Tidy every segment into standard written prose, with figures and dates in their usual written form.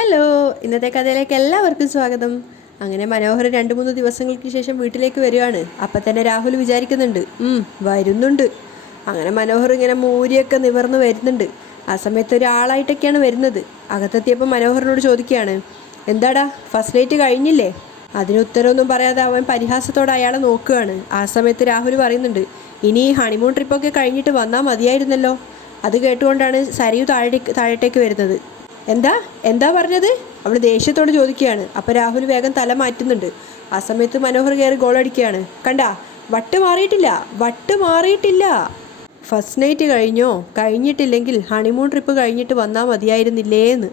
Hello, ഇന്നത്തെ കഥയിലേക്ക് എല്ലാവർക്കും സ്വാഗതം. അങ്ങനെ മനോഹർ 2-3 ദിവസങ്ങൾക്ക് ശേഷം വീട്ടിലേക്ക് വരികയാണ്. അപ്പം തന്നെ രാഹുൽ വിചാരിക്കുന്നുണ്ട്, വരുന്നുണ്ട്. അങ്ങനെ മനോഹർ ഇങ്ങനെ മൂരിയൊക്കെ നിവർന്ന് വരുന്നുണ്ട്. ആ സമയത്ത് ഒരാളായിട്ടൊക്കെയാണ് വരുന്നത്. അകത്തെത്തിയപ്പോൾ മനോഹറിനോട് ചോദിക്കുകയാണ്, എന്താടാ ഫസ്റ്റ് നൈറ്റ് കഴിഞ്ഞില്ലേ? അതിന് ഉത്തരവൊന്നും പറയാതെ അവൻ പരിഹാസത്തോടെ അയാളെ നോക്കുകയാണ്. ആ സമയത്ത് രാഹുൽ പറയുന്നുണ്ട്, ഇനി ഹണിമൂൺ ട്രിപ്പൊക്കെ കഴിഞ്ഞിട്ട് വന്നാൽ മതിയായിരുന്നല്ലോ. അത് കേട്ടുകൊണ്ടാണ് സരയു താഴേട്ടേക്ക് വരുന്നത്. എന്താ എന്താ പറഞ്ഞത്? അവൾ ദേഷ്യത്തോട് ചോദിക്കുകയാണ്. അപ്പോൾ രാഹുൽ വേഗം തല മാറ്റുന്നുണ്ട്. ആ സമയത്ത് മനോഹർ കയറി ഗോളടിക്കുകയാണ്. കണ്ടാ, വട്ട് മാറിയിട്ടില്ല. ഫസ്റ്റ് നൈറ്റ് കഴിഞ്ഞോ? കഴിഞ്ഞിട്ടില്ലെങ്കിൽ ഹണിമൂൺ ട്രിപ്പ് കഴിഞ്ഞിട്ട് വന്നാൽ മതിയായിരുന്നില്ലേന്ന്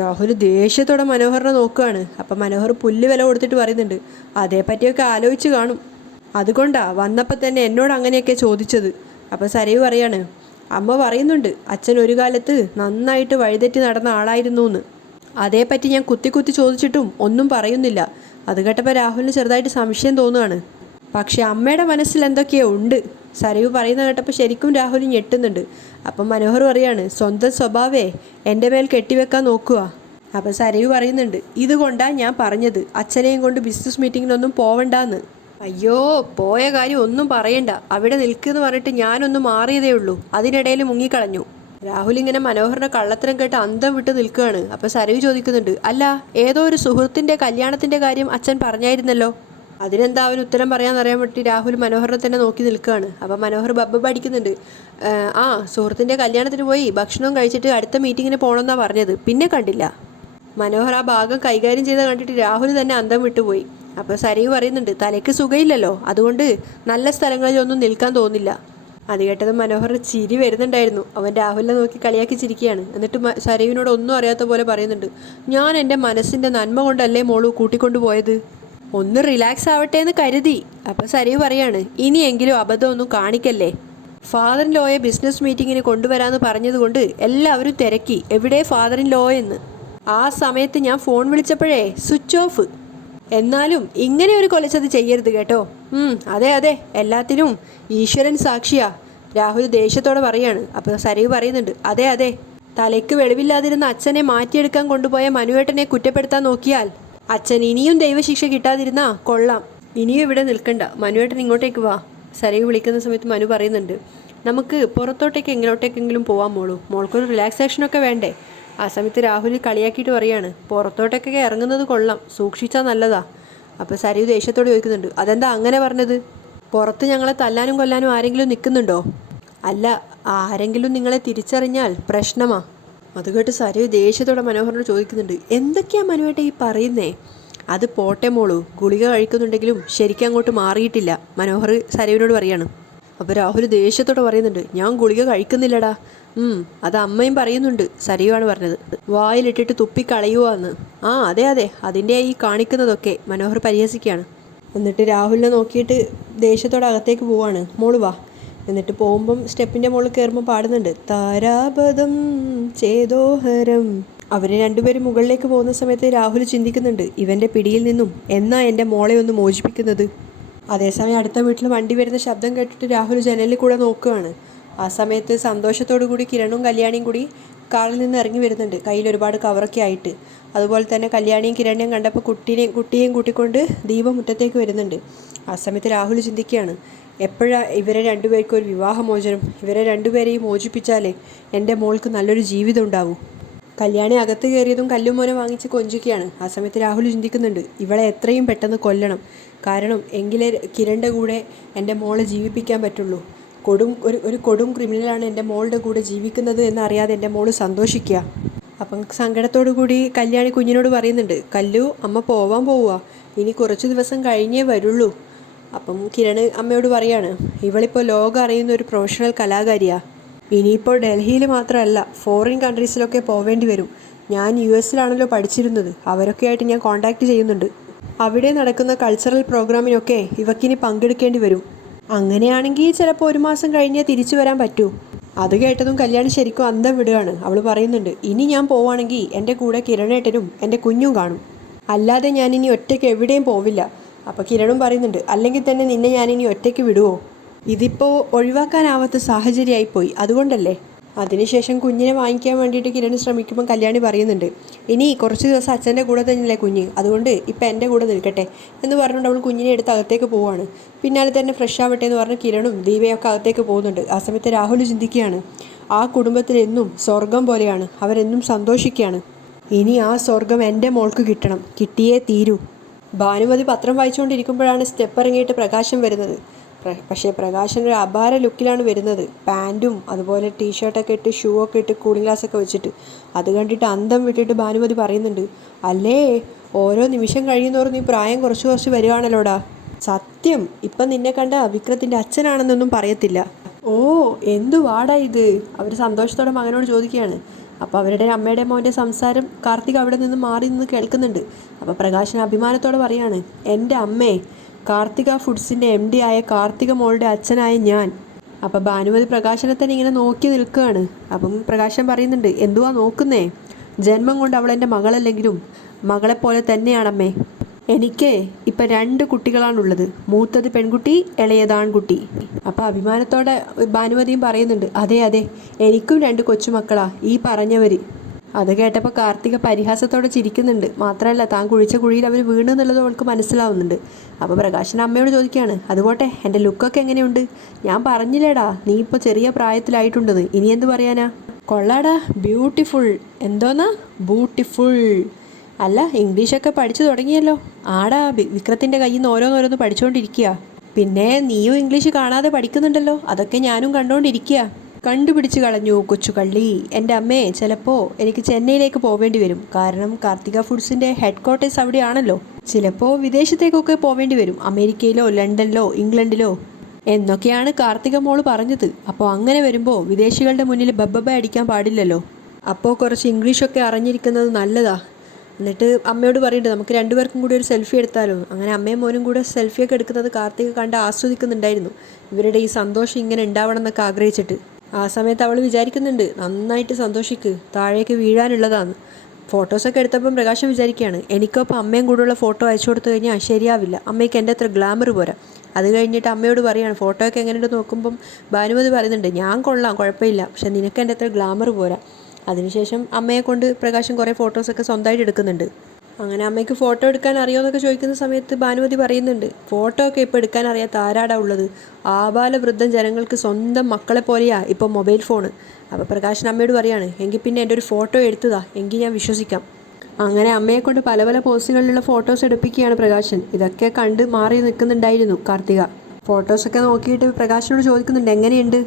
രാഹുൽ ദേഷ്യത്തോടെ മനോഹറിനെ നോക്കുകയാണ്. അപ്പം മനോഹർ പുല്ല് വില കൊടുത്തിട്ട് പറയുന്നുണ്ട്, അതേപ്പറ്റിയൊക്കെ ആലോചിച്ച് കാണും. അതുകൊണ്ടാ വന്നപ്പോൾ തന്നെ എന്നോട് അങ്ങനെയൊക്കെ ചോദിച്ചത്. അപ്പോൾ സരയു പറയാണ്, അമ്മ പറയുന്നുണ്ട് അച്ഛൻ ഒരു കാലത്ത് നന്നായിട്ട് വഴിതെറ്റി നടന്ന ആളായിരുന്നു എന്ന്. അതേപ്പറ്റി ഞാൻ കുത്തി ചോദിച്ചിട്ടും ഒന്നും പറയുന്നില്ല. അത് കേട്ടപ്പോൾ രാഹുലിന് ചെറുതായിട്ട് സംശയം തോന്നുകയാണ്. പക്ഷെ അമ്മയുടെ മനസ്സിൽ എന്തൊക്കെയോ ഉണ്ട്. സരയു പറയുന്ന കേട്ടപ്പോൾ ശരിക്കും രാഹുൽ ഞെട്ടുന്നുണ്ട്. അപ്പം മനോഹർ പറയാണ്, സ്വന്തം സ്വഭാവേ എൻ്റെ മേൽ കെട്ടിവെക്കാൻ നോക്കുക. അപ്പം സരയു പറയുന്നുണ്ട്, ഇതുകൊണ്ടാണ് ഞാൻ പറഞ്ഞത് അച്ഛനെയും കൊണ്ട് ബിസിനസ് മീറ്റിങ്ങിനൊന്നും പോവണ്ടെന്ന്. അയ്യോ, പോയ കാര്യം ഒന്നും പറയണ്ട. അവിടെ നിൽക്കുമെന്ന് പറഞ്ഞിട്ട് ഞാനൊന്ന് മാറിയതേ ഉള്ളൂ, അതിനിടയിൽ മുങ്ങിക്കളഞ്ഞു. രാഹുൽ ഇങ്ങനെ മനോഹറിന്റെ കള്ളത്തരം കേട്ട് അന്തം വിട്ട് നിൽക്കുകയാണ്. അപ്പോൾ സരയു ചോദിക്കുന്നുണ്ട്, അല്ല, ഏതോ ഒരു സുഹൃത്തിൻ്റെ കല്യാണത്തിൻ്റെ കാര്യം അച്ഛൻ പറഞ്ഞായിരുന്നല്ലോ. അതിനെന്താ അവൻ ഉത്തരം പറയാന്നറിയാൻ വേണ്ടി രാഹുൽ മനോഹറിനെ തന്നെ നോക്കി നിൽക്കുകയാണ്. അപ്പം മനോഹർ ബബ്ബ അടിക്കുന്നുണ്ട്. ആ, സുഹൃത്തിൻ്റെ കല്യാണത്തിന് പോയി ഭക്ഷണം കഴിച്ചിട്ട് അടുത്ത മീറ്റിങ്ങിന് പോകണമെന്നാണ് പറഞ്ഞത്, പിന്നെ കണ്ടില്ല. മനോഹർ ആ ഭാഗം കൈകാര്യം ചെയ്ത് കണ്ടിട്ട് രാഹുൽ തന്നെ അന്തം വിട്ടുപോയി. അപ്പോൾ സരയു പറയുന്നുണ്ട്, തലയ്ക്ക് സുഖമില്ലല്ലോ, അതുകൊണ്ട് നല്ല സ്ഥലങ്ങളിലൊന്നും നിൽക്കാൻ തോന്നില്ല. അത് കേട്ടത് മനോഹർ ചിരി വരുന്നുണ്ടായിരുന്നു. അവൻ രാഹുലിനെ നോക്കി കളിയാക്കി ചിരിക്കുകയാണ്. എന്നിട്ട് സരയുവിനോട് ഒന്നും അറിയാത്ത പോലെ പറയുന്നുണ്ട്, ഞാൻ എൻ്റെ മനസ്സിൻ്റെ നന്മ കൊണ്ടല്ലേ മോളു കൂട്ടിക്കൊണ്ടുപോയത്, ഒന്ന് റിലാക്സ് ആവട്ടെ എന്ന് കരുതി. അപ്പോൾ സരയു പറയാണ്, ഇനിയെങ്കിലും അബദ്ധമൊന്നും കാണിക്കല്ലേ. ഫാദർ ഇൻ ലോയെ ബിസിനസ് മീറ്റിങ്ങിന് കൊണ്ടുവരാമെന്ന് പറഞ്ഞതുകൊണ്ട് എല്ലാവരും തിരക്കി, എവിടെ ഫാദർ ഇൻ ലോ എന്ന്. ആ സമയത്ത് ഞാൻ ഫോൺ വിളിച്ചപ്പോഴേ സ്വിച്ച് ഓഫ്. എന്നാലും ഇങ്ങനെ ഒരു കൊലച്ചത് ചെയ്യരുത് കേട്ടോ. അതെ, എല്ലാത്തിനും ഈശ്വരൻ സാക്ഷിയാ, രാഹുൽ ദേഷ്യത്തോടെ പറയാണ്. അപ്പോൾ സരയു പറയുന്നുണ്ട്, അതെ, തലയ്ക്ക് വെളിവില്ലാതിരുന്ന അച്ഛനെ മാറ്റിയെടുക്കാൻ കൊണ്ടുപോയ മനുവേട്ടനെ കുറ്റപ്പെടുത്താൻ നോക്കിയാൽ അച്ഛൻ ഇനിയും ദൈവശിക്ഷ കിട്ടാതിരുന്നാ കൊള്ളാം. ഇനിയും ഇവിടെ നിൽക്കണ്ട, മനുവേട്ടൻ ഇങ്ങോട്ടേക്ക് വാ. സരയു വിളിക്കുന്ന സമയത്ത് മനു പറയുന്നുണ്ട്, നമുക്ക് പുറത്തോട്ടേക്ക് എങ്ങോട്ടേക്കെങ്കിലും പോവാൻ മോൾക്കൊരു റിലാക്സേഷനൊക്കെ വേണ്ടേ. ആ സമയത്ത് രാഹുൽ കളിയാക്കിയിട്ട് പറയാണ്, പുറത്തോട്ടൊക്കെ ഇറങ്ങുന്നത് കൊള്ളാം, സൂക്ഷിച്ചാൽ നല്ലതാ. അപ്പോൾ സരയു ദേഷ്യത്തോട് ചോദിക്കുന്നുണ്ട്, അതെന്താ അങ്ങനെ പറഞ്ഞത്? പുറത്ത് ഞങ്ങളെ തല്ലാനും കൊല്ലാനും ആരെങ്കിലും നിൽക്കുന്നുണ്ടോ? അല്ല, ആരെങ്കിലും നിങ്ങളെ തിരിച്ചറിഞ്ഞാൽ പ്രശ്നമാ. അത് കേട്ട് സരയു ദേഷ്യത്തോടെ മനോഹറിനോട് ചോദിക്കുന്നുണ്ട്, എന്തൊക്കെയാ മനുവേട്ട ഈ പറയുന്നേ? അത് പോട്ടെ മോളു, ഗുളിക കഴിക്കുന്നുണ്ടെങ്കിലും ശരിക്കും അങ്ങോട്ട് മാറിയിട്ടില്ല, മനോഹർ സരയുവിനോട് പറയാണ്. അപ്പോൾ രാഹുൽ ദേഷ്യത്തോടെ പറയുന്നുണ്ട്, ഞാൻ ഗുളിക കഴിക്കുന്നില്ലടാ. അത് അമ്മയും പറയുന്നുണ്ട്, സരയുവാണ് പറഞ്ഞത്. വായിലിട്ടിട്ട് തുപ്പിക്കളയുവാന്ന്. അതെ, അതിൻ്റെ ഈ കാണിക്കുന്നതൊക്കെ, മനോഹർ പരിഹസിക്കുകയാണ്. എന്നിട്ട് രാഹുലിനെ നോക്കിയിട്ട് ദേഷ്യത്തോടെ അകത്തേക്ക് പോവാണ്. മോള് വാ. എന്നിട്ട് പോകുമ്പം സ്റ്റെപ്പിൻ്റെ മുകളിൽ കയറുമ്പോൾ പാടുന്നുണ്ട്, താരാപദം ചേതോഹരം. അവർ രണ്ടുപേരും മുകളിലേക്ക് പോകുന്ന സമയത്ത് രാഹുൽ ചിന്തിക്കുന്നുണ്ട്, ഇവൻ്റെ പിടിയിൽ നിന്നും എന്നാ എൻ്റെ മോളെ ഒന്ന് മോചിപ്പിക്കുന്നത്. അതേസമയം അടുത്ത വീട്ടിൽ വണ്ടി വരുന്ന ശബ്ദം കേട്ടിട്ട് രാഹുൽ ജനലിൽ കൂടെ നോക്കുകയാണ്. ആ സമയത്ത് സന്തോഷത്തോടു കൂടി കിരണും കല്യാണിയും കൂടി കാറിൽ നിന്ന് ഇറങ്ങി വരുന്നുണ്ട്, കയ്യിൽ ഒരുപാട് കവറൊക്കെ ആയിട്ട്. അതുപോലെ തന്നെ കല്യാണിയും കിരണിയും കണ്ടപ്പോൾ കുട്ടിയെയും കൂട്ടിക്കൊണ്ട് ദീപം മുറ്റത്തേക്ക് വരുന്നുണ്ട്. ആ സമയത്ത് രാഹുൽ ചിന്തിക്കുകയാണ്, എപ്പോഴാണ് ഇവരെ രണ്ടുപേർക്കും ഒരു വിവാഹമോചനം? ഇവരെ രണ്ടുപേരെയും മോചിപ്പിച്ചാലേ എൻ്റെ മോൾക്ക് നല്ലൊരു ജീവിതം ഉണ്ടാവൂ. കല്യാണി അകത്ത് കയറിയതും കല്ലുമോനെ വാങ്ങിച്ച് കൊഞ്ചിക്കുകയാണ്. ആ സമയത്ത് രാഹുൽ ചിന്തിക്കുന്നുണ്ട്, ഇവളെ എത്രയും പെട്ടെന്ന് കൊല്ലണം, കാരണം എങ്കിലേ കിരണിൻ്റെ കൂടെ എൻ്റെ മോളെ ജീവിപ്പിക്കാൻ പറ്റുള്ളൂ. ഒരു കൊടും ക്രിമിനലാണ് എൻ്റെ മോളുടെ കൂടെ ജീവിക്കുന്നത് എന്നറിയാതെ എൻ്റെ മോള് സന്തോഷിക്കുക. അപ്പം സങ്കടത്തോടു കൂടി കല്യാണി കുഞ്ഞിനോട് പറയുന്നുണ്ട്, കല്ലു, അമ്മ പോവാൻ പോവുക, ഇനി കുറച്ച് ദിവസം കഴിഞ്ഞേ വരുള്ളൂ. അപ്പം കിരണ് അമ്മയോട് പറയാണ്, ഇവളിപ്പോൾ ലോകം അറിയുന്ന ഒരു പ്രൊഫഷണൽ കലാകാരിയാണ്. ഇനിയിപ്പോൾ ഡൽഹിയിൽ മാത്രമല്ല, ഫോറിൻ കൺട്രീസിലൊക്കെ പോവേണ്ടി വരും. ഞാൻ US പഠിച്ചിരുന്നത്, അവരൊക്കെ ആയിട്ട് ഞാൻ കോൺടാക്റ്റ് ചെയ്യുന്നുണ്ട്. അവിടെ നടക്കുന്ന കൾച്ചറൽ പ്രോഗ്രാമിനൊക്കെ ഇവക്കിനി പങ്കെടുക്കേണ്ടി വരും. അങ്ങനെയാണെങ്കിൽ ചിലപ്പോൾ 1 മാസം കഴിഞ്ഞേ തിരിച്ചു വരാൻ പറ്റൂ. അത് കേട്ടതും കല്യാണി ശരിക്കും അന്തം വിടുകയാണ്. അവൾ പറയുന്നുണ്ട്, ഇനി ഞാൻ പോവുകയാണെങ്കിൽ എൻ്റെ കൂടെ കിരണേട്ടനും എൻ്റെ കുഞ്ഞും കാണും, അല്ലാതെ ഞാനിനി ഒറ്റയ്ക്ക് എവിടെയും പോവില്ല. അപ്പോൾ കിരണും പറയുന്നുണ്ട്, അല്ലെങ്കിൽ തന്നെ നിന്നെ ഞാനിനി ഒറ്റയ്ക്ക് വിടുമോ? ഇതിപ്പോൾ ഒഴിവാക്കാനാവാത്ത സാഹചര്യമായിപ്പോയി, അതുകൊണ്ടല്ലേ. അതിനുശേഷം കുഞ്ഞിനെ വാങ്ങിക്കാൻ വേണ്ടിയിട്ട് കിരൺ ശ്രമിക്കുമ്പോൾ കല്യാണി പറയുന്നുണ്ട്, ഇനി കുറച്ച് ദിവസം അച്ഛൻ്റെ കൂടെ തന്നെയല്ലേ കുഞ്ഞ്, അതുകൊണ്ട് ഇപ്പം എൻ്റെ കൂടെ നിൽക്കട്ടെ എന്ന് പറഞ്ഞുകൊണ്ട് അവൾ കുഞ്ഞിനെ എടുത്ത് അകത്തേക്ക് പോവുകയാണ്. പിന്നാലെ തന്നെ ഫ്രഷ് ആവട്ടെ എന്ന് പറഞ്ഞ് കിരണും ദീപയൊക്കെ അകത്തേക്ക് പോകുന്നുണ്ട്. ആ സമയത്ത് രാഹുൽ ചിന്തിക്കുകയാണ്, ആ കുടുംബത്തിൽ എന്നും സ്വർഗം പോലെയാണ്, അവരെന്നും സന്തോഷിക്കുകയാണ്. ഇനി ആ സ്വർഗം എൻ്റെ മോൾക്ക് കിട്ടണം, കിട്ടിയേ തീരൂ. ഭാനുമതി പത്രം വായിച്ചുകൊണ്ടിരിക്കുമ്പോഴാണ് സ്റ്റെപ്പ് ഇറങ്ങിയിട്ട് പ്രകാശം വരുന്നത്. പക്ഷേ പ്രകാശൻ ഒരു അപാര ലുക്കിലാണ് വരുന്നത്. പാൻറ്റും അതുപോലെ ടീഷർട്ടൊക്കെ ഇട്ട് ഷൂ ഒക്കെ ഇട്ട് കൂളിംഗ് ഗ്ലാസ് ഒക്കെ വെച്ചിട്ട്. അത് കണ്ടിട്ട് അന്തം വിട്ടിട്ട് ഭാനുമതി പറയുന്നുണ്ട്, അല്ലേ ഓരോ നിമിഷം കഴിയുന്നോറും നീ പ്രായം കുറച്ച് കുറച്ച് വരുവാണല്ലോടാ. സത്യം ഇപ്പം നിന്നെ കണ്ട വിക്രത്തിൻ്റെ അച്ഛനാണെന്നൊന്നും പറയത്തില്ല. ഓ എന്തു വാടാ ഇത്, അവർ സന്തോഷത്തോടെ മകനോട് ചോദിക്കുകയാണ്. അപ്പോൾ അവരുടെ അമ്മയുടെ മോൻ്റെ സംസാരം കാർത്തിക് അവിടെ നിന്ന് മാറി നിന്ന് കേൾക്കുന്നുണ്ട്. അപ്പോൾ പ്രകാശൻ അഭിമാനത്തോടെ പറയാണ്, എൻ്റെ അമ്മേ, കാർത്തിക ഫുഡ്സിൻ്റെ MD ആയ കാർത്തിക മോളുടെ അച്ഛനായ ഞാൻ. അപ്പോൾ ഭാനുമതി പ്രകാശനെ തന്നെ ഇങ്ങനെ നോക്കി നിൽക്കുകയാണ്. അപ്പം പ്രകാശൻ പറയുന്നുണ്ട്, എന്തുവാ നോക്കുന്നേ, ജന്മം കൊണ്ട് അവൾ എൻ്റെ മകളല്ലെങ്കിലും മകളെപ്പോലെ തന്നെയാണമ്മേ. എനിക്ക് ഇപ്പം 2 കുട്ടികളാണുള്ളത്, മൂത്തത് പെൺകുട്ടി, ഇളയത് ആൺകുട്ടി. അപ്പോൾ അഭിമാനത്തോടെ ഭാനുമതിയും പറയുന്നുണ്ട്, അതെ അതെ, എനിക്കും 2 കൊച്ചുമക്കളാ ഈ പറഞ്ഞവർ. അത് കേട്ടപ്പോൾ കാർത്തിക പരിഹാസത്തോടെ ചിരിക്കുന്നുണ്ട്. മാത്രമല്ല താൻ കുഴിച്ച കുഴിയിൽ അവർ വീണു എന്നുള്ളത് അവൾക്ക് മനസ്സിലാവുന്നുണ്ട്. അപ്പോൾ പ്രകാശൻ അമ്മയോട് ചോദിക്കുകയാണ്, അതുപോട്ടെ എൻ്റെ ലുക്കൊക്കെ എങ്ങനെയുണ്ട്? ഞാൻ പറഞ്ഞില്ലേടാ നീ ഇപ്പോൾ ചെറിയ പ്രായത്തിലായിട്ടുണ്ടെന്ന്, ഇനി എന്ത് പറയാനാ? കൊള്ളാടാ, ബ്യൂട്ടിഫുൾ. എന്തോന്നാ ബ്യൂട്ടിഫുൾ? അല്ല ഇംഗ്ലീഷൊക്കെ പഠിച്ചു തുടങ്ങിയല്ലോ. ആടാ, വിക്രത്തിൻ്റെ കയ്യിൽ നിന്ന് ഓരോന്നോരോന്ന് പഠിച്ചുകൊണ്ടിരിക്കുക. പിന്നെ നീയും ഇംഗ്ലീഷ് കാണാതെ പഠിക്കുന്നുണ്ടല്ലോ, അതൊക്കെ ഞാനും കണ്ടുകൊണ്ടിരിക്കുക. കണ്ടുപിടിച്ച് കളഞ്ഞു കൊച്ചു കള്ളി. എൻ്റെ അമ്മേ, ചിലപ്പോൾ എനിക്ക് ചെന്നൈയിലേക്ക് പോവേണ്ടി വരും. കാരണം കാർത്തിക ഫുഡ്സിൻ്റെ ഹെഡ് അവിടെയാണല്ലോ. ചിലപ്പോൾ വിദേശത്തേക്കൊക്കെ പോവേണ്ടി വരും, അമേരിക്കയിലോ ലണ്ടനിലോ ഇംഗ്ലണ്ടിലോ എന്നൊക്കെയാണ് കാർത്തിക മോള് പറഞ്ഞത്. അപ്പോൾ അങ്ങനെ വരുമ്പോൾ വിദേശികളുടെ മുന്നിൽ ബബ്ബബ അടിക്കാൻ പാടില്ലല്ലോ. അപ്പോൾ കുറച്ച് ഇംഗ്ലീഷൊക്കെ അറിഞ്ഞിരിക്കുന്നത് നല്ലതാ. എന്നിട്ട് അമ്മയോട് പറയുന്നുണ്ട്, നമുക്ക് 2 പേർക്കും കൂടി ഒരു സെൽഫി എടുത്താലോ. അങ്ങനെ അമ്മയും മോനും കൂടെ സെൽഫിയൊക്കെ എടുക്കുന്നത് കാർത്തിക കണ്ട് ആസ്വദിക്കുന്നുണ്ടായിരുന്നു. ഇവരുടെ ഈ സന്തോഷം ഇങ്ങനെ ഉണ്ടാവണം എന്നൊക്കെ ആഗ്രഹിച്ചിട്ട്. ആ സമയത്ത് അവൾ വിചാരിക്കുന്നുണ്ട്, നന്നായിട്ട് സന്തോഷിക്ക്, താഴേക്ക് വീഴാനുള്ളതാണ്. ഫോട്ടോസൊക്കെ എടുത്തപ്പം പ്രകാശം വിചാരിക്കുകയാണ്, എനിക്കൊപ്പം അമ്മയും കൂടെയുള്ള ഫോട്ടോ അയച്ചു കൊടുത്തു കഴിഞ്ഞാൽ ശരിയാവില്ല, അമ്മയ്ക്ക് എൻ്റെ അത്ര ഗ്ലാമർ പോരാ. അത് കഴിഞ്ഞിട്ട് അമ്മയോട് പറയുകയാണ്, ഫോട്ടോ ഒക്കെ എങ്ങനെയുണ്ട് നോക്കുമ്പം ഭാനുമതി പറയുന്നുണ്ട്, ഞാൻ കൊള്ളാം, കുഴപ്പമില്ല, പക്ഷെ നിനക്ക് എൻ്റെ അത്ര ഗ്ലാമർ പോരാ. അതിനുശേഷം അമ്മയെ കൊണ്ട് പ്രകാശം കുറേ ഫോട്ടോസൊക്കെ സ്വന്തമായിട്ട് എടുക്കുന്നുണ്ട്. അങ്ങനെ അമ്മയ്ക്ക് ഫോട്ടോ എടുക്കാൻ അറിയുമെന്നൊക്കെ ചോദിക്കുന്ന സമയത്ത് ഭാനുമതി പറയുന്നുണ്ട്, ഫോട്ടോ ഒക്കെ ഇപ്പോൾ എടുക്കാൻ അറിയാത്ത ആരാടാ ഉള്ളത്? ആബാലവൃദ്ധം ജനങ്ങൾക്ക് സ്വന്തം മക്കളെ പോലെയാ ഇപ്പോൾ മൊബൈൽ ഫോണ്. അപ്പോൾ പ്രകാശൻ അമ്മയോട് പറയാണ്, എങ്കിൽ പിന്നെ എൻ്റെ ഒരു ഫോട്ടോ എടുത്തതാ, എങ്കിൽ ഞാൻ വിശ്വസിക്കാം. അങ്ങനെ അമ്മയെ കൊണ്ട് പല പല പോസുകളിലുള്ള ഫോട്ടോസ് എടുപ്പിക്കുകയാണ് പ്രകാശൻ. ഇതൊക്കെ കണ്ട് മാറി നിൽക്കുന്നുണ്ടായിരുന്നു കാർത്തിക. ഫോട്ടോസൊക്കെ നോക്കിയിട്ട് പ്രകാശനോട് ചോദിക്കുന്നുണ്ട്, എങ്ങനെയുണ്ട്?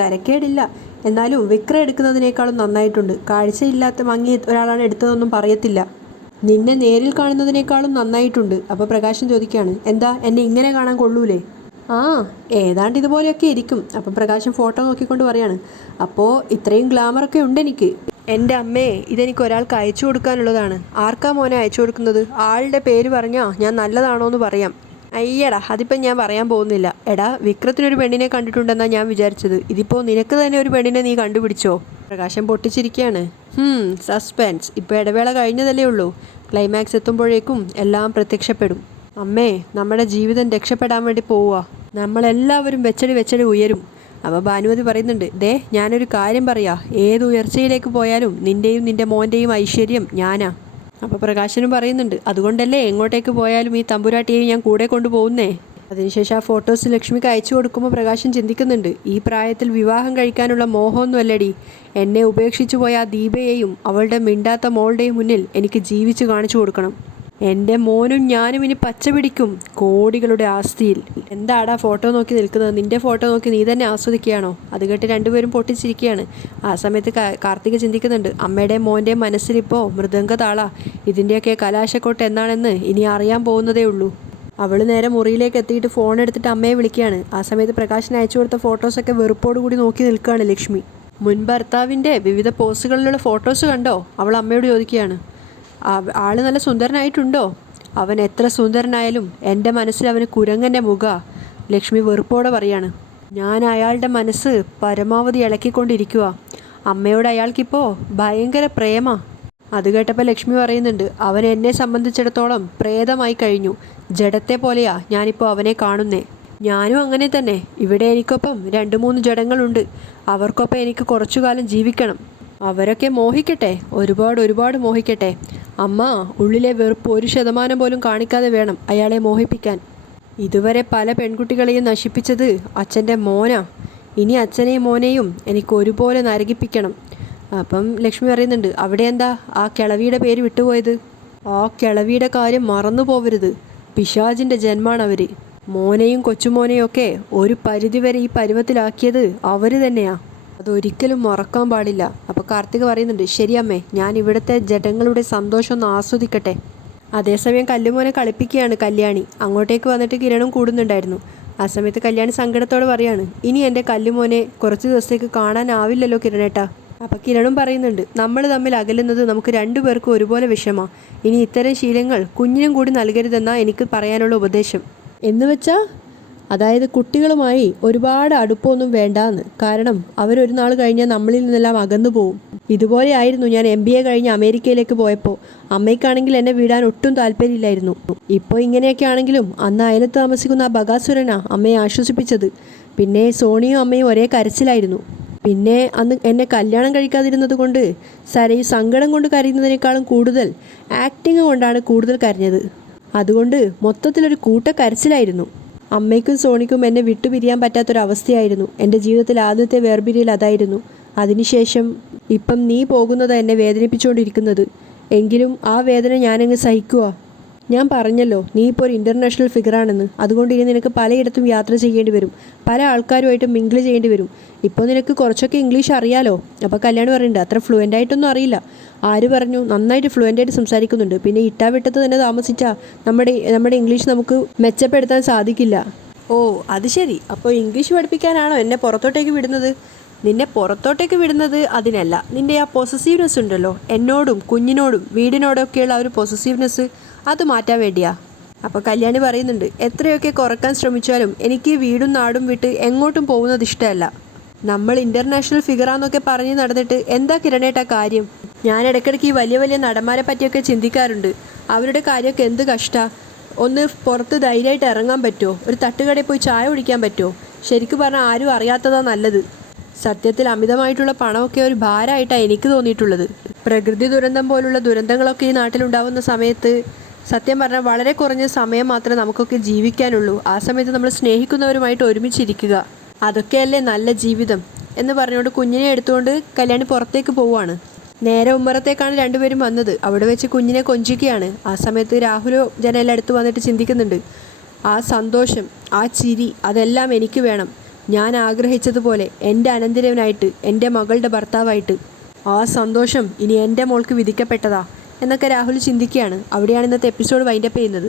തരക്കേടില്ല, എന്നാലും വിക്രം എടുക്കുന്നതിനേക്കാളും നന്നായിട്ടുണ്ട്. കാഴ്ചയില്ലാത്ത മങ്ങി ഒരാളാണ് എടുത്തതൊന്നും പറയത്തില്ല. നിന്നെ നേരിൽ കാണുന്നതിനേക്കാളും നന്നായിട്ടുണ്ട്. അപ്പോൾ പ്രകാശൻ ചോദിക്കുകയാണ്, എന്താ എന്നെ ഇങ്ങനെ കാണാൻ കൊള്ളൂലേ? ആ ഏതാണ്ട് ഇതുപോലെയൊക്കെ ഇരിക്കും. അപ്പം പ്രകാശൻ ഫോട്ടോ നോക്കിക്കൊണ്ട് പറയാണ്, അപ്പോൾ ഇത്രയും ഗ്ലാമറൊക്കെ ഉണ്ട് എനിക്ക്. എൻ്റെ അമ്മേ, ഇതെനിക്ക് ഒരാൾക്ക് അയച്ചു കൊടുക്കാനുള്ളതാണ്. ആർക്കാ മോനെ അയച്ചു കൊടുക്കുന്നത്? ആളുടെ പേര് പറഞ്ഞാൽ ഞാൻ നല്ലതാണോ എന്ന് പറയാം. അയ്യടാ, അതിപ്പം ഞാൻ പറയാൻ പോകുന്നില്ല. എടാ, വിക്രത്തിനൊരു പെണ്ണിനെ കണ്ടിട്ടുണ്ടെന്നാണ് ഞാൻ വിചാരിച്ചത്. ഇതിപ്പോൾ നിനക്ക് തന്നെ ഒരു പെണ്ണിനെ നീ കണ്ടുപിടിച്ചോ? പ്രകാശം പൊട്ടിച്ചിരിക്കുകയാണ്. സസ്പെൻസ്. ഇപ്പോൾ ഇടവേള കഴിഞ്ഞതല്ലേ ഉള്ളൂ, ക്ലൈമാക്സ് എത്തുമ്പോഴേക്കും എല്ലാം പ്രത്യക്ഷപ്പെടും. അമ്മേ, നമ്മുടെ ജീവിതം രക്ഷപ്പെടാൻ വേണ്ടി പോവുക. നമ്മളെല്ലാവരും വെച്ചടി ഉയരും. അപ്പോൾ ഭാനുമതി പറയുന്നുണ്ട്, ദേ ഞാനൊരു കാര്യം പറയാ, ഏത് ഉയർച്ചയിലേക്ക് പോയാലും നിൻ്റെയും നിൻ്റെ മോൻ്റെയും ഐശ്വര്യം ഞാനാ. അപ്പോൾ പ്രകാശനും പറയുന്നുണ്ട്, അതുകൊണ്ടല്ലേ എങ്ങോട്ടേക്ക് പോയാലും ഈ തമ്പുരാട്ടിയെയും ഞാൻ കൂടെ കൊണ്ടുപോകുന്നേ. അതിനുശേഷം ആ ഫോട്ടോസ് ലക്ഷ്മിക്ക് അയച്ചു കൊടുക്കുമ്പോൾ പ്രകാശൻ ചിന്തിക്കുന്നുണ്ട്, ഈ പ്രായത്തിൽ വിവാഹം കഴിക്കാനുള്ള മോഹമൊന്നുമല്ലടി. എന്നെ ഉപേക്ഷിച്ചു പോയ ആ ദീപയെയും അവളുടെ മിണ്ടാത്ത മോളുടെയും മുന്നിൽ എനിക്ക് ജീവിച്ച് കാണിച്ചു കൊടുക്കണം. എൻ്റെ മോനും ഞാനും ഇനി പച്ച പിടിക്കും കോടികളുടെ ആസ്തിയിൽ. എന്താടാ ഫോട്ടോ നോക്കി നിൽക്കുന്നത്? നിൻ്റെ ഫോട്ടോ നോക്കി നീ തന്നെ ആസ്വദിക്കുകയാണോ? അത് കേട്ട് രണ്ടുപേരും പൊട്ടിച്ചിരിക്കുകയാണ്. ആ സമയത്ത് കാർത്തിക ചിന്തിക്കുന്നുണ്ട്, അമ്മയുടെയും മോൻ്റെയും മനസ്സിലിപ്പോൾ മൃദംഗതാളാ. ഇതിൻ്റെയൊക്കെ കലാശക്കൊട്ട് എന്നാണെന്ന് ഇനി അറിയാൻ പോകുന്നതേ ഉള്ളൂ. അവൾ നേരെ മുറിയിലേക്ക് എത്തിയിട്ട് ഫോൺ എടുത്തിട്ട് അമ്മയെ വിളിക്കുകയാണ്. ആ സമയത്ത് പ്രകാശിന് അയച്ചു കൊടുത്ത ഫോട്ടോസൊക്കെ വെറുപ്പോടുകൂടി നോക്കി നിൽക്കുകയാണ് ലക്ഷ്മി. മുൻ ഭർത്താവിൻ്റെ വിവിധ പോസുകളിലുള്ള ഫോട്ടോസ് കണ്ടോ? അവൾ അമ്മയോട് ചോദിക്കുകയാണ്. ആള് നല്ല സുന്ദരനായിട്ടുണ്ടോ? അവൻ എത്ര സുന്ദരനായാലും എൻ്റെ മനസ്സിൽ അവന് കുരങ്ങൻ്റെ മുഖ. ലക്ഷ്മി വെറുപ്പോടെ പറയാണ്. ഞാൻ അയാളുടെ മനസ്സ് പരമാവധി ഇളക്കിക്കൊണ്ടിരിക്കുക. അമ്മയോട് അയാൾക്കിപ്പോൾ ഭയങ്കര പ്രേമ. അത് കേട്ടപ്പോൾ ലക്ഷ്മി പറയുന്നുണ്ട്, അവൻ എന്നെ സംബന്ധിച്ചിടത്തോളം പ്രേതമായി കഴിഞ്ഞു. ജഡത്തെ പോലെയാ ഞാനിപ്പോൾ അവനെ കാണുന്നേ. ഞാനും അങ്ങനെ തന്നെ. ഇവിടെ എനിക്കൊപ്പം 2-3 ജഡങ്ങളുണ്ട്. അവർക്കൊപ്പം എനിക്ക് കുറച്ചു കാലം ജീവിക്കണം. അവരൊക്കെ മോഹിക്കട്ടെ, ഒരുപാട് മോഹിക്കട്ടെ. അമ്മ ഉള്ളിലെ വെറുപ്പ് 1% പോലും കാണിക്കാതെ വേണം അയാളെ മോഹിപ്പിക്കാൻ. ഇതുവരെ പല പെൺകുട്ടികളെയും നശിപ്പിച്ചത് അച്ഛൻ്റെ മോനാ. ഇനി അച്ഛനെയും മോനെയും എനിക്ക് ഒരുപോലെ നരകിപ്പിക്കണം. അപ്പം ലക്ഷ്മി പറയുന്നുണ്ട്, അവിടെ എന്താ ആ കിളവിയുടെ പേര് വിട്ടുപോയത്? ആ കിളവിയുടെ കാര്യം മറന്നു പോവരുത്. പിശാചിൻ്റെ ജന്മാണവർ. മോനെയും കൊച്ചുമോനെയും ഒക്കെ ഒരു പരിധിവരെ ഈ പരുവത്തിലാക്കിയത് അവർ തന്നെയാ. അതൊരിക്കലും മറക്കാൻ പാടില്ല. അപ്പോൾ കാർത്തിക പറയുന്നുണ്ട്, ശരിയമ്മേ, ഞാൻ ഇവിടുത്തെ ജഡങ്ങളുടെ സന്തോഷം ഒന്ന് ആസ്വദിക്കട്ടെ. അതേസമയം കല്ലുമോനെ കളിപ്പിക്കുകയാണ് കല്യാണി. അങ്ങോട്ടേക്ക് വന്നിട്ട് കിരണും കൂടുന്നുണ്ടായിരുന്നു. ആ സമയത്ത് കല്യാണി സങ്കടത്തോടെ പറയാണ്, ഇനി എൻ്റെ കല്ലുമോനെ കുറച്ച് ദിവസത്തേക്ക് കാണാനാവില്ലല്ലോ കിരണേട്ടാ. അപ്പോൾ കിരണും പറയുന്നുണ്ട്, നമ്മൾ തമ്മിൽ അകലുന്നത് നമുക്ക് 2 പേർക്കും ഒരുപോലെ വിഷമമാണ്. ഇനി ഇത്തരം ശീലങ്ങൾ കുഞ്ഞിനും കൂടി നൽകരുതെന്നാണ് എനിക്ക് പറയാനുള്ള ഉപദേശം. എന്ന് വെച്ചാൽ അതായത് കുട്ടികളുമായി ഒരുപാട് അടുപ്പമൊന്നും വേണ്ടാന്ന്. കാരണം അവരൊരു നാൾ കഴിഞ്ഞാൽ നമ്മളിൽ നിന്നെല്ലാം അകന്നു പോവും. ഇതുപോലെ ആയിരുന്നു ഞാൻ MBA കഴിഞ്ഞ് അമേരിക്കയിലേക്ക് പോയപ്പോൾ. അമ്മയ്ക്കാണെങ്കിൽ എന്നെ വിടാൻ ഒട്ടും താല്പര്യമില്ലായിരുന്നു. ഇപ്പോൾ ഇങ്ങനെയൊക്കെ ആണെങ്കിലും അന്ന് അയലത്ത് താമസിക്കുന്ന ആ ബകാസുരനാ അമ്മയെ ആശ്വസിപ്പിച്ചത്. പിന്നെ സോണിയും അമ്മയും ഒരേ കരച്ചിലായിരുന്നു. പിന്നെ അന്ന് എന്നെ കല്യാണം കഴിക്കാതിരുന്നത് കൊണ്ട് സരയു സങ്കടം കൊണ്ട് കരയുന്നതിനേക്കാളും കൂടുതൽ ആക്ടിങ് കൊണ്ടാണ് കൂടുതൽ കരഞ്ഞത്. അതുകൊണ്ട് മൊത്തത്തിലൊരു കരച്ചിലായിരുന്നു. അമ്മയ്ക്കും സോണിക്കും എന്നെ വിട്ടുപിരിയാൻ പറ്റാത്തൊരവസ്ഥയായിരുന്നു. എൻ്റെ ജീവിതത്തിൽ ആദ്യത്തെ വേർപിരിയൽ അതായിരുന്നു. അതിനുശേഷം ഇപ്പം നീ പോകുന്നത് എന്നെ വേദനിപ്പിച്ചുകൊണ്ടിരിക്കുന്നത്. എങ്കിലും ആ വേദന ഞാനങ്ങ് സഹിക്കുക. ഞാൻ പറഞ്ഞല്ലോ, നീ ഇപ്പോൾ ഒരു ഇൻ്റർനാഷണൽ ഫിഗറാണെന്ന്. അതുകൊണ്ട് ഇനി നിനക്ക് പലയിടത്തും യാത്ര ചെയ്യേണ്ടി വരും. പല ആൾക്കാരുമായിട്ട് മിങ്കിൾ ചെയ്യേണ്ടി വരും. ഇപ്പോൾ നിനക്ക് കുറച്ചൊക്കെ ഇംഗ്ലീഷ് അറിയാലോ. അപ്പോൾ കല്യാണം പറയുന്നുണ്ട്, അത്ര ഫ്ലുവൻ്റ് ആയിട്ടൊന്നും അറിയില്ല. ആര് പറഞ്ഞു? നന്നായിട്ട് ഫ്ലുവൻ്റായിട്ട് സംസാരിക്കുന്നുണ്ട്. പിന്നെ ഇട്ടാവിട്ടത്ത് തന്നെ താമസിച്ചാൽ നമ്മുടെ ഇംഗ്ലീഷ് നമുക്ക് മെച്ചപ്പെടുത്താൻ സാധിക്കില്ല. ഓ അത് ശരി. അപ്പോൾ ഇംഗ്ലീഷ് പഠിപ്പിക്കാനാണോ എന്നെ പുറത്തോട്ടേക്ക് വിടുന്നത്? നിന്നെ പുറത്തോട്ടേക്ക് വിടുന്നത് അതിനല്ല. നിൻ്റെ ആ പൊസസീവ്നെസ് ഉണ്ടല്ലോ, എന്നോടും കുഞ്ഞിനോടും വീടിനോടൊക്കെയുള്ള ആ ഒരു പൊസസീവ്നെസ്, അത് മാറ്റാൻ വേണ്ടിയാ. അപ്പോൾ കല്യാണി പറയുന്നുണ്ട്, എത്രയൊക്കെ കുറക്കാൻ ശ്രമിച്ചാലും എനിക്ക് വീടും നാടും വിട്ട് എങ്ങോട്ടും പോകുന്നത് ഇഷ്ടമല്ല. നമ്മൾ ഇൻ്റർനാഷണൽ ഫിഗറാന്നൊക്കെ പറഞ്ഞ് നടന്നിട്ട് എന്താ കിരണേട്ടാ കാര്യം? ഞാൻ ഇടയ്ക്കിടയ്ക്ക് ഈ വലിയ വലിയ നടന്മാരെ പറ്റിയൊക്കെ ചിന്തിക്കാറുണ്ട്. അവരുടെ കാര്യമൊക്കെ എന്ത് കഷ്ടാ. ഒന്ന് പുറത്ത് ധൈര്യമായിട്ട് ഇറങ്ങാൻ പറ്റുമോ? ഒരു തട്ടുകടയിൽ പോയി ചായ കുടിക്കാൻ പറ്റുമോ? ശരിക്കും പറഞ്ഞാൽ ആരും അറിയാത്തതാ നല്ലത്. സത്യത്തിൽ അമിതമായിട്ടുള്ള പണമൊക്കെ ഒരു ഭാരമായിട്ടാണ് എനിക്ക് തോന്നിയിട്ടുള്ളത്. പ്രകൃതി ദുരന്തം പോലുള്ള ദുരന്തങ്ങളൊക്കെ ഈ നാട്ടിലുണ്ടാവുന്ന സമയത്ത് സത്യം പറഞ്ഞാൽ വളരെ കുറഞ്ഞ സമയം മാത്രമേ നമുക്കൊക്കെ ജീവിക്കാനുള്ളൂ. ആ സമയത്ത് നമ്മൾ സ്നേഹിക്കുന്നവരുമായിട്ട് ഒരുമിച്ചിരിക്കുക, അതൊക്കെയല്ലേ നല്ല ജീവിതം എന്ന് പറഞ്ഞുകൊണ്ട് കുഞ്ഞിനെ എടുത്തുകൊണ്ട് കല്യാണി പുറത്തേക്ക് പോവുകയാണ്. നേരെ ഉമ്മറത്തേക്കാണ് 2 പേരും വന്നത്. അവിടെ വെച്ച് കുഞ്ഞിനെ കൊഞ്ചിക്കുകയാണ്. ആ സമയത്ത് രാഹുലോ ജനയെല്ലാം അടുത്ത് വന്നിട്ട് ചിന്തിക്കുന്നുണ്ട്, ആ സന്തോഷം, ആ ചിരി, അതെല്ലാം എനിക്ക് വേണം. ഞാൻ ആഗ്രഹിച്ചതുപോലെ എൻ്റെ അനന്തരവനായിട്ട്, എൻ്റെ മകളുടെ ഭർത്താവായിട്ട്. ആ സന്തോഷം ഇനി എൻ്റെ മോൾക്ക് വിധിക്കപ്പെട്ടതാ എന്നൊക്കെ രാഹുൽ ചിന്തിക്കുകയാണ്. അവിടെയാണ് ഇന്നത്തെ എപ്പിസോഡ് വൈൻഡപ്പ് ചെയ്യുന്നത്.